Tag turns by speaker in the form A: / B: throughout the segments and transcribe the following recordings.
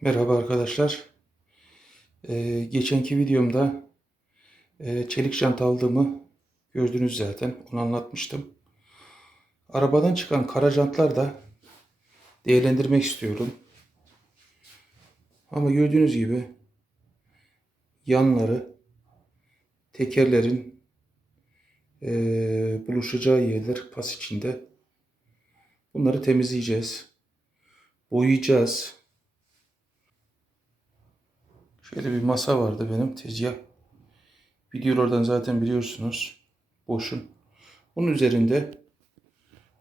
A: Merhaba arkadaşlar. Ee, geçenki videomda e, çelik jant aldığımı gördünüz zaten. Onu anlatmıştım. Arabadan çıkan kara jantlar da değerlendirmek istiyorum. Ama gördüğünüz gibi yanları tekerlerin e, buluşacağı yerler pas içinde. Bunları temizleyeceğiz. Boyayacağız. Şöyle bir masa vardı benim tezgah. Videolardan zaten biliyorsunuz. Boşun. Bunun üzerinde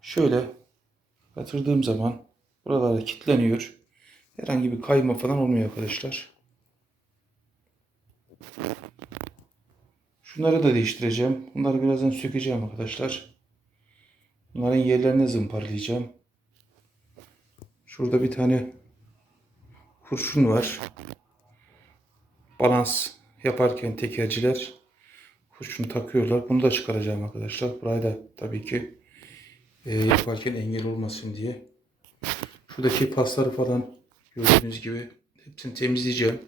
A: şöyle yatırdığım zaman buralara kilitleniyor. Herhangi bir kayma falan olmuyor arkadaşlar. Şunları da değiştireceğim. Bunları birazdan sökeceğim arkadaşlar. Bunların yerlerini zımparlayacağım. Şurada bir tane kurşun var balans yaparken tekerciler kurşun takıyorlar. Bunu da çıkaracağım arkadaşlar. Burayı da tabii ki e, yaparken engel olmasın diye. Şuradaki pasları falan gördüğünüz gibi hepsini temizleyeceğim.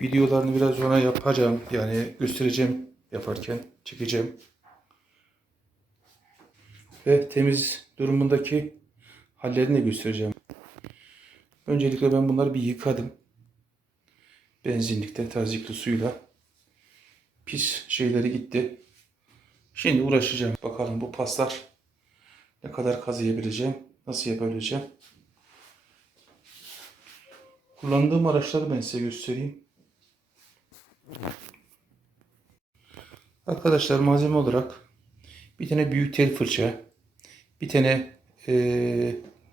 A: Videolarını biraz sonra yapacağım. Yani göstereceğim yaparken. Çekeceğim. Ve temiz durumundaki hallerini de göstereceğim. Öncelikle ben bunları bir yıkadım benzinlikte tazikli suyla pis şeyleri gitti. Şimdi uğraşacağım. Bakalım bu paslar ne kadar kazıyabileceğim. Nasıl yapabileceğim. Kullandığım araçları ben size göstereyim. Arkadaşlar malzeme olarak bir tane büyük tel fırça, bir tane e,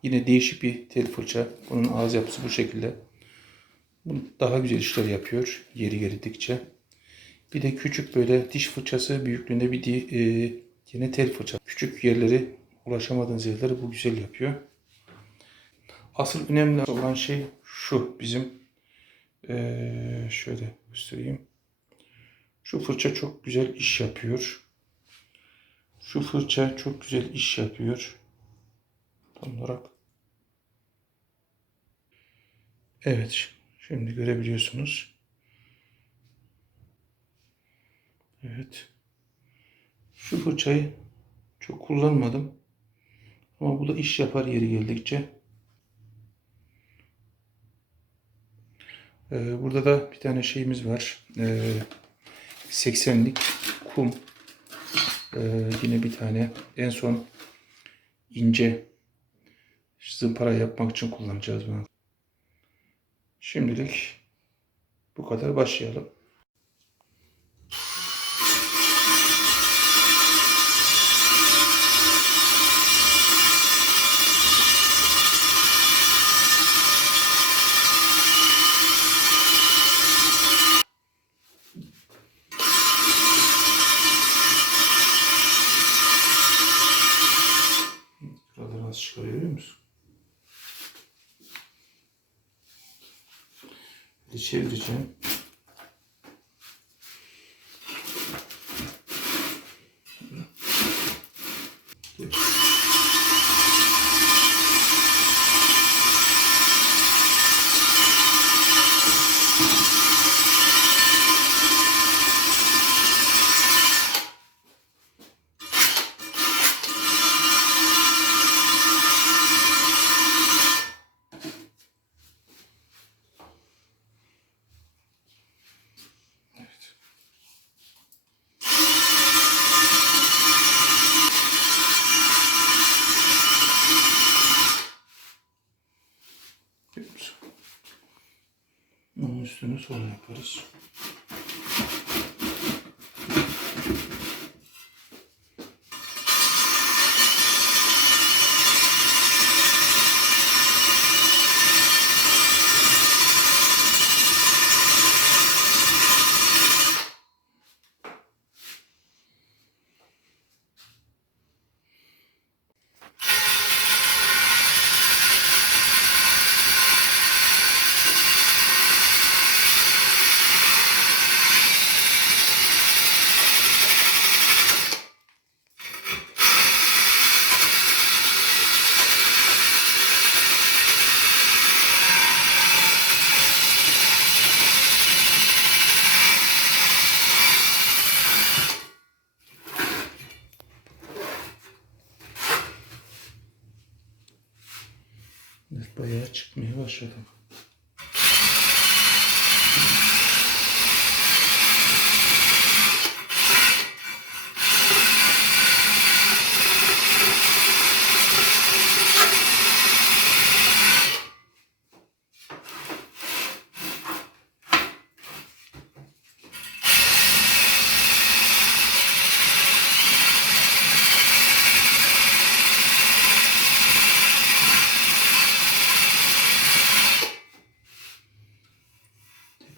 A: yine değişik bir tel fırça. Bunun ağız yapısı bu şekilde. Daha güzel işler yapıyor yeri geldikçe. Bir de küçük böyle diş fırçası büyüklüğünde bir di, e, yine tel fırça. Küçük yerleri ulaşamadığınız yerleri bu güzel yapıyor. Asıl önemli olan şey şu bizim e, şöyle göstereyim. Şu fırça çok güzel iş yapıyor. Şu fırça çok güzel iş yapıyor. Tam olarak. Evet. Şimdi görebiliyorsunuz. Evet. Şu fırçayı çok kullanmadım. Ama bu da iş yapar yeri geldikçe. Ee, burada da bir tane şeyimiz var. Ee, 80'lik kum. Ee, yine bir tane. En son ince zımpara yapmak için kullanacağız bunu. Şimdilik bu kadar başlayalım. Şuraları nasıl çıkarıyor görüyor musun? Bir çevireceğim. Onun üstünü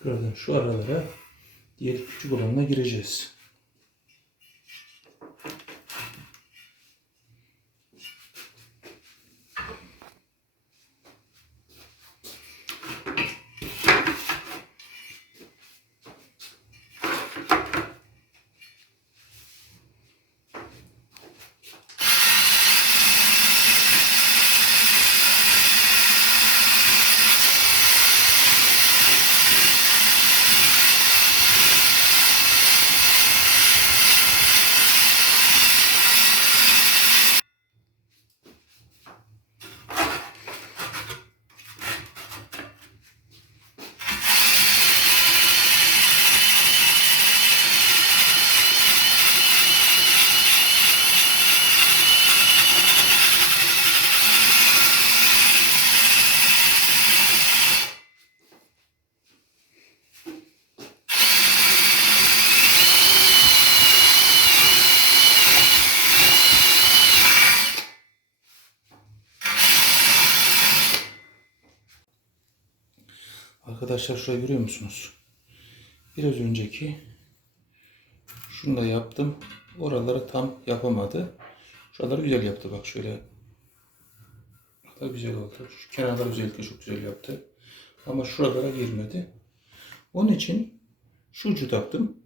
A: Tekrardan şu aralara diğer küçük olanına gireceğiz. Arkadaşlar şurayı görüyor musunuz? Biraz önceki şunu da yaptım. Oraları tam yapamadı. Şuraları güzel yaptı bak şöyle. Da güzel oldu. Şu kenarları özellikle çok güzel yaptı. Ama şuralara girmedi. Onun için şu ucu taktım.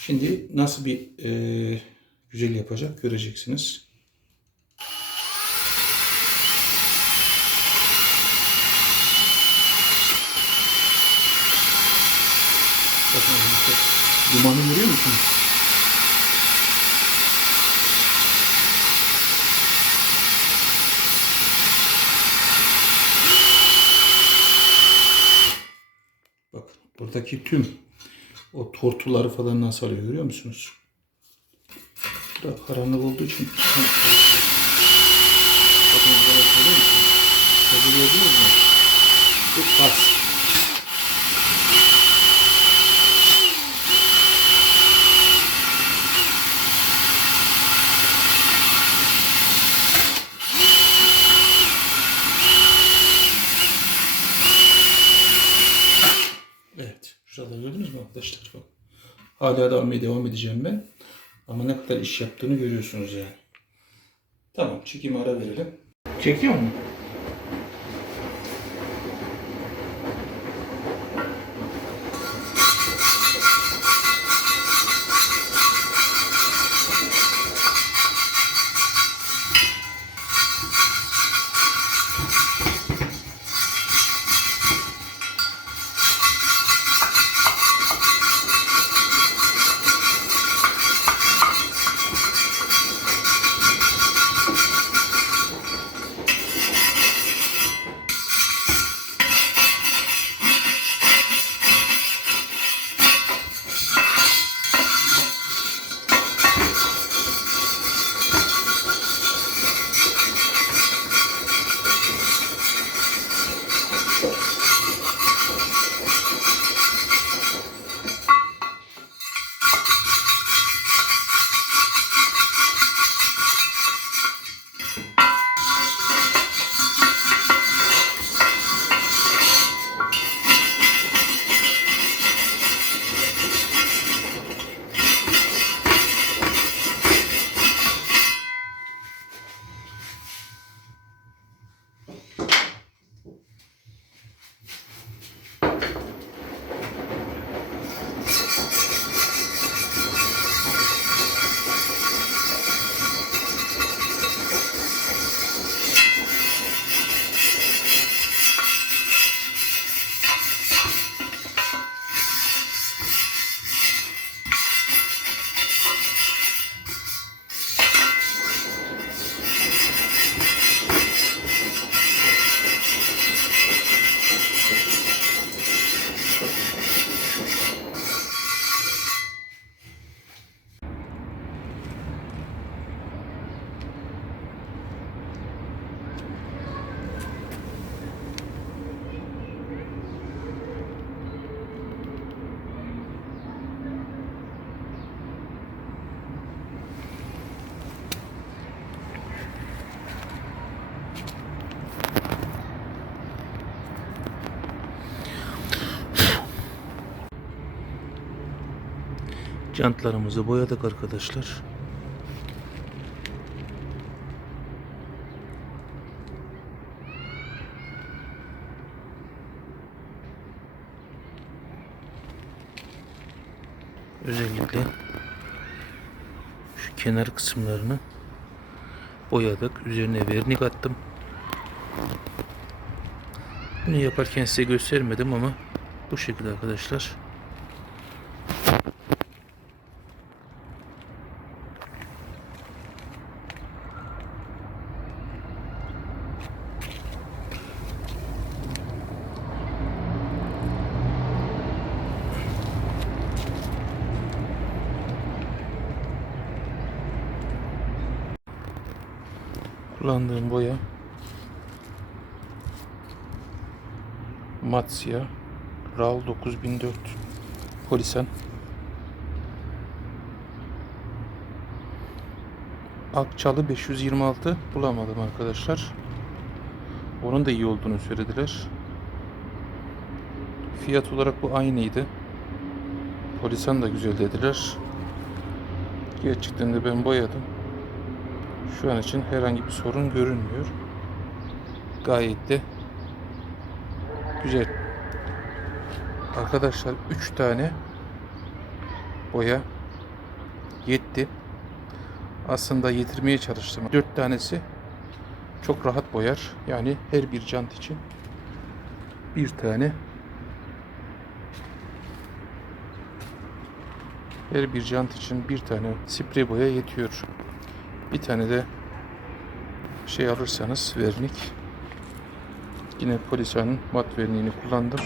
A: Şimdi nasıl bir e, güzel yapacak göreceksiniz. Bakın arkadaşlar, dumanı görüyor musunuz? Bak buradaki tüm o tortuları falan nasıl alıyor görüyor musunuz? Burada karanlık olduğu için Bakın burada görüyor musunuz? Tozu gördünüz mü? Çok az. Evet. Şurada gördünüz mü arkadaşlar? Bak. Hala da almaya devam edeceğim ben. Ama ne kadar iş yaptığını görüyorsunuz yani. Tamam. Çekimi ara verelim. Çekiyor mu? Jantlarımızı boyadık arkadaşlar. Özellikle şu kenar kısımlarını boyadık. Üzerine vernik attım. Bunu yaparken size göstermedim ama bu şekilde arkadaşlar. Kullandığım boya Matsia RAL 9004 Polisen Akçalı 526 bulamadım arkadaşlar. Onun da iyi olduğunu söylediler. Fiyat olarak bu aynıydı. Polisan da güzel dediler. Gerçekten de ben boyadım. Şu an için herhangi bir sorun görünmüyor. Gayet de güzel. Arkadaşlar 3 tane boya yetti. Aslında yedirmeye çalıştım. 4 tanesi çok rahat boyar. Yani her bir jant için bir tane her bir jant için bir tane sprey boya yetiyor. Bir tane de şey alırsanız vernik. Yine Polisan'ın mat verniğini kullandım.